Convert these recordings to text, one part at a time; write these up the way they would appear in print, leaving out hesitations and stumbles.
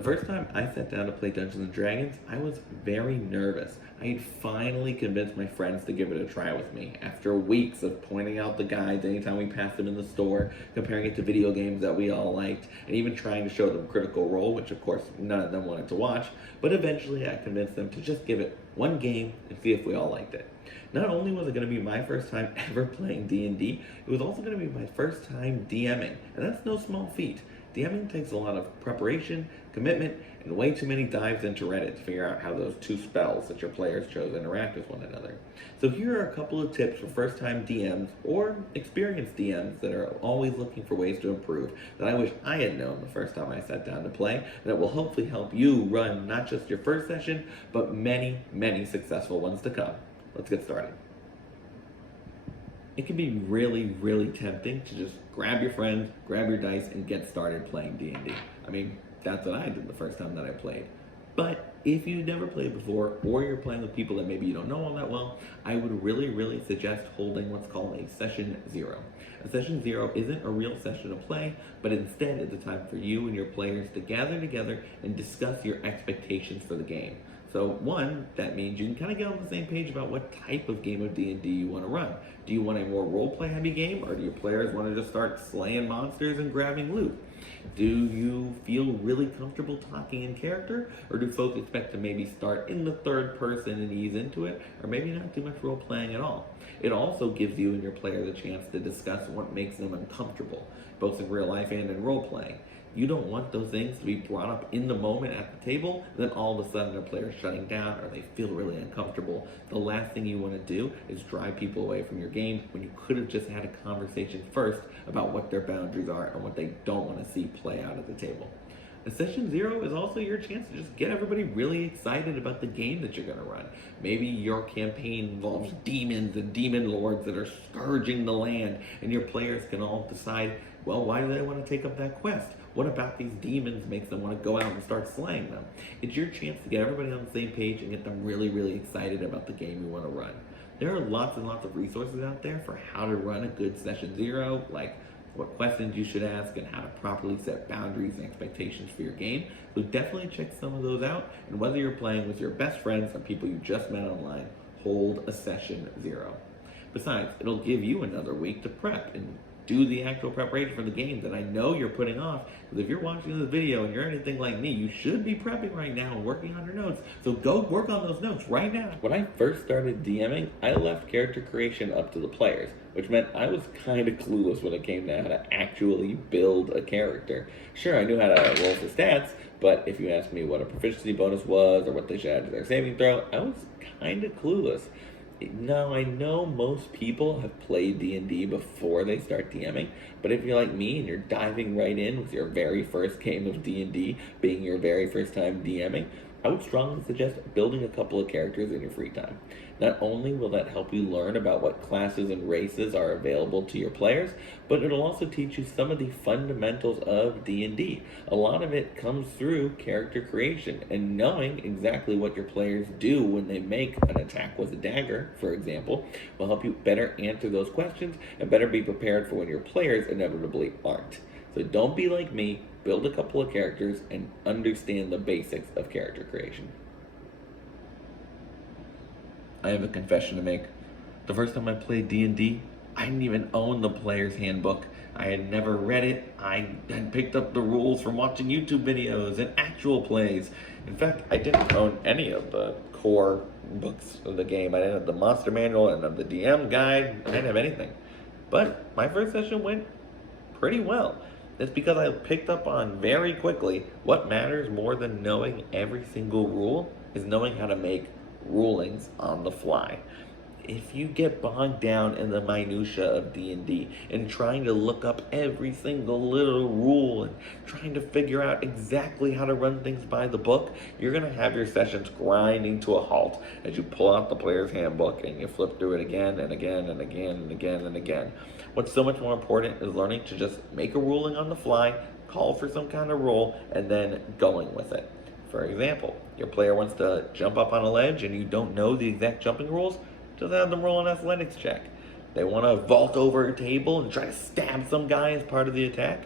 The first time I sat down to play Dungeons and Dragons, I was very nervous. I had finally convinced my friends to give it a try with me after weeks of pointing out the guides anytime we passed them in the store, comparing it to video games that we all liked, and even trying to show them Critical Role, which of course none of them wanted to watch. But eventually I convinced them to just give it one game and see if we all liked it. Not only was it going to be my first time ever playing D&D, it was also going to be my first time DMing, and that's no small feat. DMing takes a lot of preparation, commitment, and way too many dives into Reddit to figure out how those two spells that your players chose interact with one another. So here are a couple of tips for first-time DMs or experienced DMs that are always looking for ways to improve that I wish I had known the first time I sat down to play, that will hopefully help you run not just your first session, but many, many successful ones to come. Let's get started. It can be really, really tempting to just grab your friends, grab your dice, and get started playing D&D. I mean, that's what I did the first time that I played. But if you've never played before, or you're playing with people that maybe you don't know all that well, I would really suggest holding what's called a session zero. A session zero isn't a real session of play, but instead it's a time for you and your players to gather together and discuss your expectations for the game. So one, that means you can kind of get on the same page about what type of game of D&D you want to run. Do you want a more roleplay heavy game, or do your players want to just start slaying monsters and grabbing loot? Do you feel really comfortable talking in character, or do folks expect to maybe start in the third person and ease into it, or maybe not too much role playing at all? It also gives you and your players a chance to discuss what makes them uncomfortable, both in real life and in role playing. You don't want those things to be brought up in the moment at the table, then all of a sudden their player's shutting down or they feel really uncomfortable. The last thing you want to do is drive people away from your game when you could have just had a conversation first about what their boundaries are and what they don't want to see play out at the table. A session zero is also your chance to just get everybody really excited about the game that you're going to run. Maybe your campaign involves demons and demon lords that are scourging the land, and your players can all decide, well, why do they want to take up that quest? What about these demons makes them want to go out and start slaying them? It's your chance to get everybody on the same page and get them really excited about the game you want to run. There are lots and lots of resources out there for how to run a good session zero, like what questions you should ask and how to properly set boundaries and expectations for your game. So definitely check some of those out, and whether you're playing with your best friends or people you just met online, hold a session zero. Besides, it'll give you another week to prep and do the actual preparation for the game that I know you're putting off. Because if you're watching this video and you're anything like me, you should be prepping right now and working on your notes. So go work on those notes right now. When I first started DMing, I left character creation up to the players, which meant I was kind of clueless when it came to how to actually build a character. Sure, I knew how to roll for stats, but if you asked me what a proficiency bonus was or what they should add to their saving throw, I was kind of clueless. Now, I know most people have played D&D before they start DMing, but if you're like me and you're diving right in with your very first game of D&D being your very first time DMing, I would strongly suggest building a couple of characters in your free time. Not only will that help you learn about what classes and races are available to your players, but it'll also teach you some of the fundamentals of D&D. A lot of it comes through character creation and knowing exactly what your players do when they make an attack with a dagger, for example, will help you better answer those questions and better be prepared for when your players inevitably aren't. So don't be like me, build a couple of characters and understand the basics of character creation. I have a confession to make. The first time I played D&D, I didn't even own the player's handbook. I had never read it. I had picked up the rules from watching YouTube videos and actual plays. In fact, I didn't own any of the core books of the game. I didn't have the monster manual, I didn't have the DM guide, I didn't have anything. But my first session went pretty well. It's because I picked up on very quickly what matters more than knowing every single rule is knowing how to make rulings on the fly. If you get bogged down in the minutia of D&D and trying to look up every single little rule and trying to figure out exactly how to run things by the book, you're going to have your sessions grinding to a halt as you pull out the player's handbook and you flip through it again and again and again and again and again. What's so much more important is learning to just make a ruling on the fly, call for some kind of roll, and then going with it. For example, your player wants to jump up on a ledge and you don't know the exact jumping rules, just have them roll an athletics check. They want to vault over a table and try to stab some guy as part of the attack.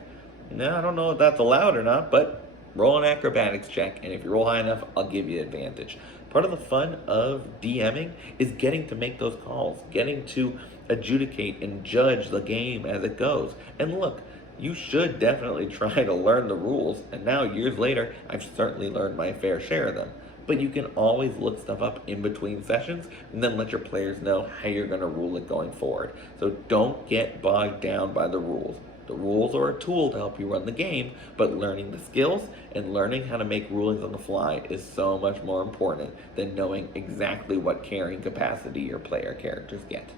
Now, I don't know if that's allowed or not, but roll an acrobatics check, and if you roll high enough, I'll give you advantage. Part of the fun of DMing is getting to make those calls, getting to adjudicate and judge the game as it goes. And look, you should definitely try to learn the rules, and now years later, I've certainly learned my fair share of them. But you can always look stuff up in between sessions and then let your players know how you're going to rule it going forward. So don't get bogged down by the rules. The rules are a tool to help you run the game, but learning the skills and learning how to make rulings on the fly is so much more important than knowing exactly what carrying capacity your player characters get.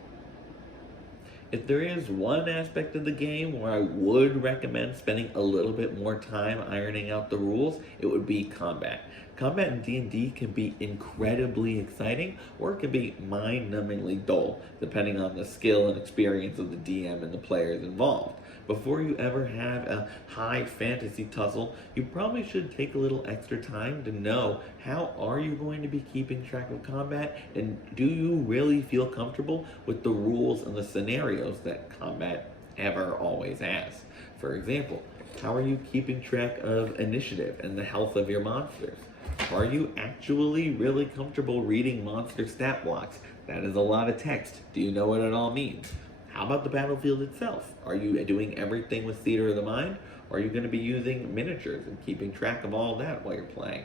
If there is one aspect of the game where I would recommend spending a little bit more time ironing out the rules, it would be combat. Combat in D&D can be incredibly exciting, or it can be mind-numbingly dull, depending on the skill and experience of the DM and the players involved. Before you ever have a high fantasy tussle, you probably should take a little extra time to know how are you going to be keeping track of combat, and do you really feel comfortable with the rules and the scenarios that combat ever always has. For example, how are you keeping track of initiative and the health of your monsters? Are you actually really comfortable reading monster stat blocks? That is a lot of text. Do you know what it all means? How about the battlefield itself? Are you doing everything with theater of the mind? Or are you going to be using miniatures and keeping track of all that while you're playing?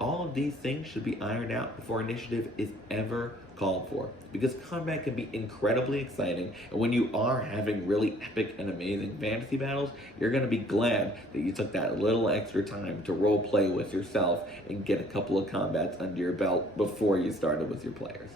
All of these things should be ironed out before initiative is ever called for, because combat can be incredibly exciting, and when you are having really epic and amazing fantasy battles, you're going to be glad that you took that little extra time to role play with yourself and get a couple of combats under your belt before you started with your players.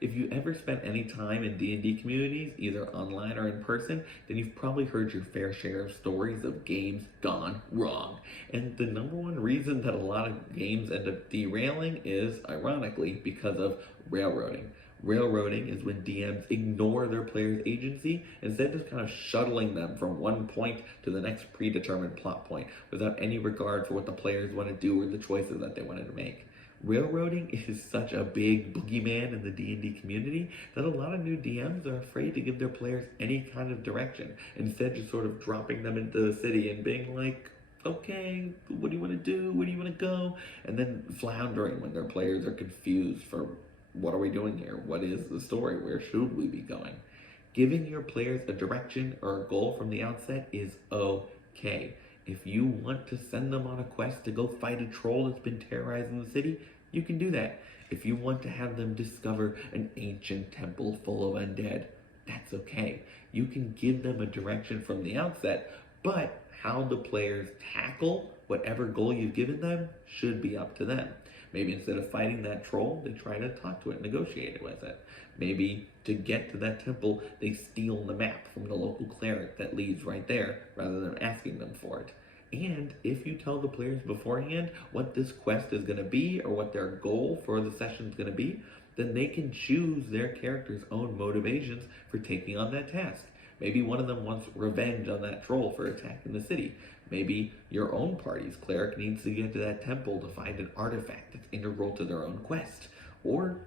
If you ever spent any time in D&D communities, either online or in person, then you've probably heard your fair share of stories of games gone wrong. And the number one reason that a lot of games end up derailing is, ironically, because of railroading. Railroading is when DMs ignore their players' agency, instead just kind of shuttling them from one point to the next predetermined plot point without any regard for what the players want to do or the choices that they wanted to make. Railroading is such a big boogeyman in the D&D community that a lot of new DMs are afraid to give their players any kind of direction, instead just sort of dropping them into the city and being like, okay, what do you want to do? Where do you want to go? And then floundering when their players are confused for what are we doing here? What is the story? Where should we be going? Giving your players a direction or a goal from the outset is okay. If you want to send them on a quest to go fight a troll that's been terrorizing the city, you can do that. If you want to have them discover an ancient temple full of undead, that's okay. You can give them a direction from the outset, but how the players tackle whatever goal you've given them should be up to them. Maybe instead of fighting that troll, they try to talk to it, negotiate with it. Maybe to get to that temple, they steal the map from the local cleric that leads right there, rather than asking them for it. And if you tell the players beforehand what this quest is going to be, or what their goal for the session is going to be, then they can choose their character's own motivations for taking on that task. Maybe one of them wants revenge on that troll for attacking the city. Maybe your own party's cleric needs to get to that temple to find an artifact that's integral to their own quest. Or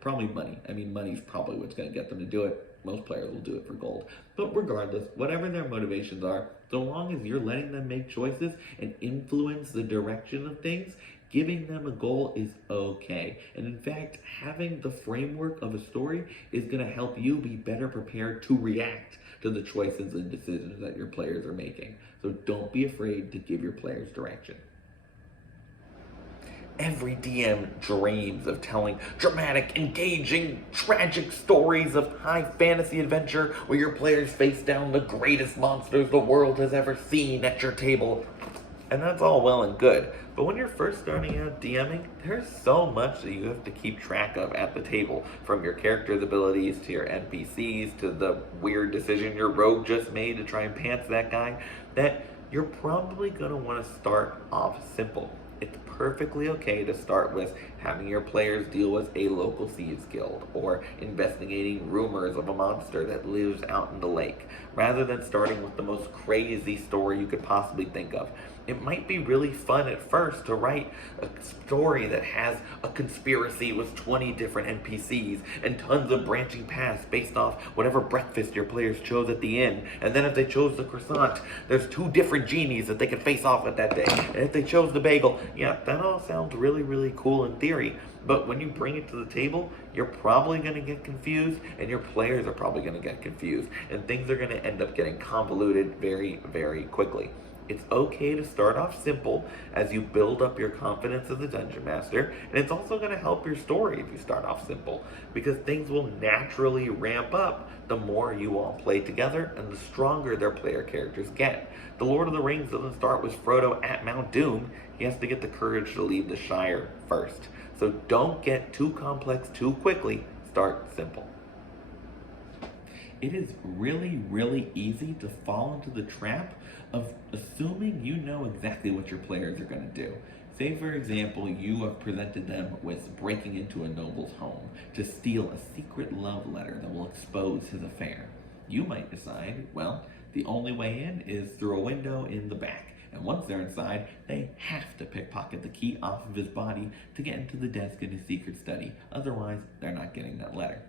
probably money. I mean, money's probably what's going to get them to do it. Most players will do it for gold. But regardless, whatever their motivations are, so long as you're letting them make choices and influence the direction of things, giving them a goal is okay. And in fact, having the framework of a story is going to help you be better prepared to react to the choices and decisions that your players are making. So don't be afraid to give your players direction. Every DM dreams of telling dramatic, engaging, tragic stories of high fantasy adventure where your players face down the greatest monsters the world has ever seen at your table. And that's all well and good, but when you're first starting out DMing, there's so much that you have to keep track of at the table, from your character's abilities to your NPCs to the weird decision your rogue just made to try and pants that guy, that you're probably going to want to start off simple. It's perfectly okay to start with having your players deal with a local thieves guild, or investigating rumors of a monster that lives out in the lake, rather than starting with the most crazy story you could possibly think of. It might be really fun at first to write a story that has a conspiracy with 20 different NPCs and tons of branching paths based off whatever breakfast your players chose at the inn. And then if they chose the croissant, there's 2 different genies that they can face off with that day. And if they chose the bagel, yeah, that all sounds really, really cool in theory. But when you bring it to the table, you're probably going to get confused, and your players are probably going to get confused, and things are going to end up getting convoluted very, very quickly. It's okay to start off simple as you build up your confidence as a dungeon master, and it's also going to help your story if you start off simple, because things will naturally ramp up the more you all play together and the stronger their player characters get. The Lord of the Rings doesn't start with Frodo at Mount Doom. He has to get the courage to leave the Shire first. So don't get too complex too quickly. Start simple. It is really, really easy to fall into the trap of assuming you know exactly what your players are going to do. Say, for example, you have presented them with breaking into a noble's home to steal a secret love letter that will expose his affair. You might decide, well, the only way in is through a window in the back. And once they're inside, they have to pickpocket the key off of his body to get into the desk in his secret study. Otherwise, they're not getting that letter.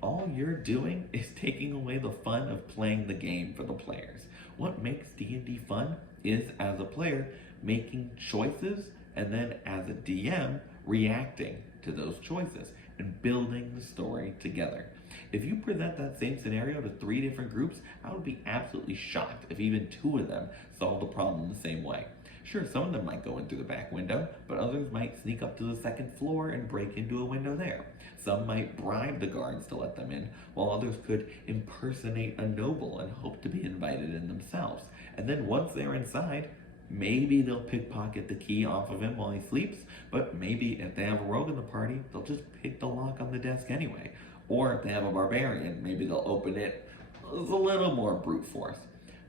All you're doing is taking away the fun of playing the game for the players. What makes D&D fun is, as a player, making choices and then as a DM, reacting to those choices and building the story together. If you present that same scenario to 3 different groups, I would be absolutely shocked if even 2 of them solved the problem the same way. Sure, some of them might go in through the back window, but others might sneak up to the 2nd floor and break into a window there. Some might bribe the guards to let them in, while others could impersonate a noble and hope to be invited in themselves. And then once they're inside, maybe they'll pickpocket the key off of him while he sleeps, but maybe if they have a rogue in the party, they'll just pick the lock on the desk anyway. Or if they have a barbarian, maybe they'll open it with a little more brute force.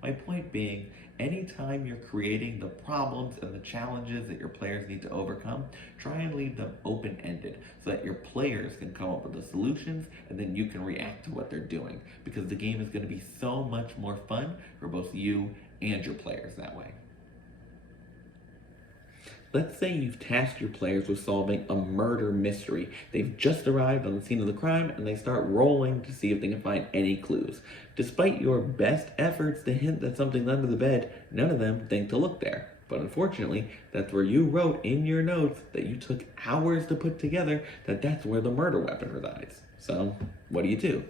My point being, anytime you're creating the problems and the challenges that your players need to overcome, try and leave them open-ended so that your players can come up with the solutions and then you can react to what they're doing, because the game is going to be so much more fun for both you and your players that way. Let's say you've tasked your players with solving a murder mystery. They've just arrived on the scene of the crime and they start rolling to see if they can find any clues. Despite your best efforts to hint that something's under the bed, none of them think to look there. But unfortunately, that's where you wrote in your notes that you took hours to put together that's where the murder weapon resides. So, what do?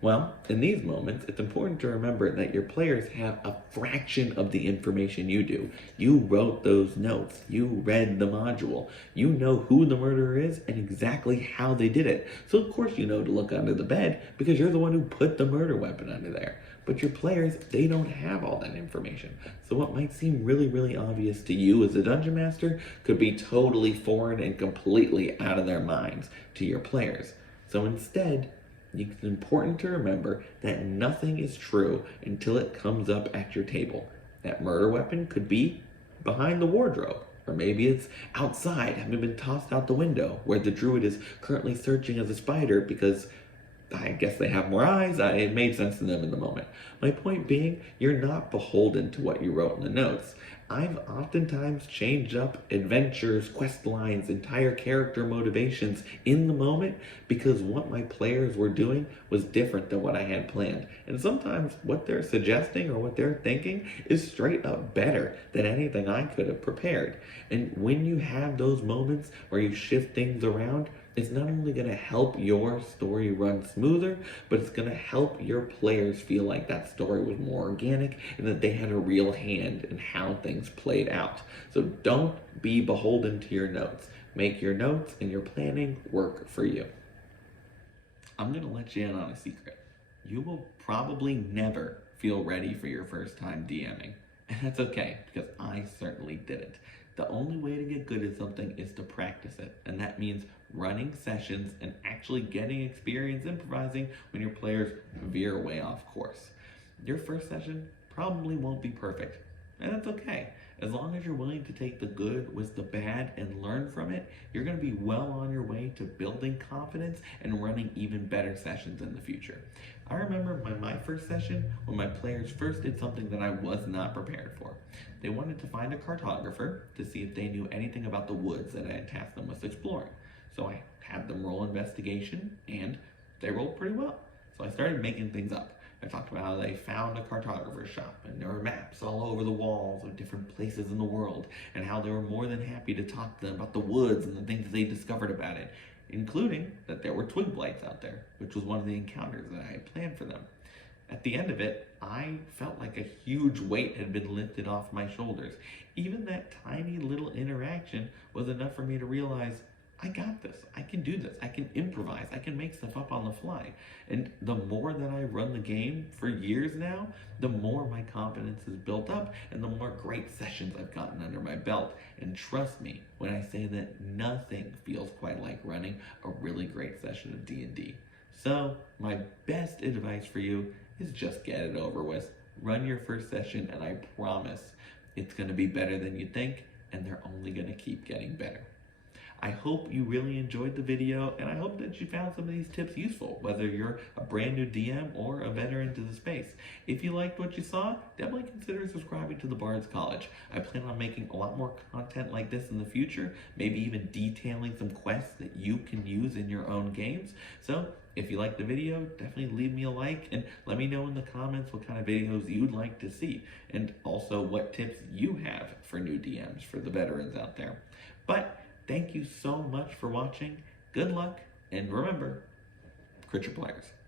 Well, in these moments, it's important to remember that your players have a fraction of the information you do. You wrote those notes. You read the module. You know who the murderer is and exactly how they did it. So of course you know to look under the bed because you're the one who put the murder weapon under there. But your players, they don't have all that information. So what might seem really, really obvious to you as a dungeon master could be totally foreign and completely out of their minds to your players. So instead, it's important to remember that nothing is true until it comes up at your table. That murder weapon could be behind the wardrobe, or maybe it's outside, having been tossed out the window, where the druid is currently searching as a spider because I guess they have more eyes. It made sense to them in the moment. My point being, you're not beholden to what you wrote in the notes. I've oftentimes changed up adventures, quest lines, entire character motivations in the moment because what my players were doing was different than what I had planned. And sometimes what they're suggesting or what they're thinking is straight up better than anything I could have prepared. And when you have those moments where you shift things around, it's not only going to help your story run smoother, but it's going to help your players feel like that story was more organic and that they had a real hand in how things played out. So don't be beholden to your notes. Make your notes and your planning work for you. I'm going to let you in on a secret. You will probably never feel ready for your first time DMing. And that's okay, because I certainly didn't. The only way to get good at something is to practice it, and that means running sessions and actually getting experience improvising when your players veer way off course. Your first session probably won't be perfect, and that's okay. As long as you're willing to take the good with the bad and learn from it, you're going to be well on your way to building confidence and running even better sessions in the future. I remember my first session when my players first did something that I was not prepared for. They wanted to find a cartographer to see if they knew anything about the woods that I had tasked them with exploring. So I had them roll investigation, and they rolled pretty well. So I started making things up. I talked about how they found a cartographer shop, and there were maps all over the walls of different places in the world, and how they were more than happy to talk to them about the woods and the things that they discovered about it, including that there were twig blights out there, which was one of the encounters that I had planned for them. At the end of it, I felt like a huge weight had been lifted off my shoulders. Even that tiny little interaction was enough for me to realize, I got this. I can do this. I can improvise. I can make stuff up on the fly. And the more that I run the game for years now, the more my confidence is built up and the more great sessions I've gotten under my belt. And trust me when I say that nothing feels quite like running a really great session of D&D. So my best advice for you is just get it over with. Run your first session, and I promise it's going to be better than you think, and they're only going to keep getting better. I hope you really enjoyed the video, and I hope that you found some of these tips useful, whether you're a brand new DM or a veteran to the space. If you liked what you saw, definitely consider subscribing to the Bard's College. I plan on making a lot more content like this in the future, maybe even detailing some quests that you can use in your own games. So if you liked the video, definitely leave me a like and let me know in the comments what kind of videos you'd like to see, and also what tips you have for new DMs, for the veterans out there. But thank you so much for watching. Good luck, and remember, crit your players.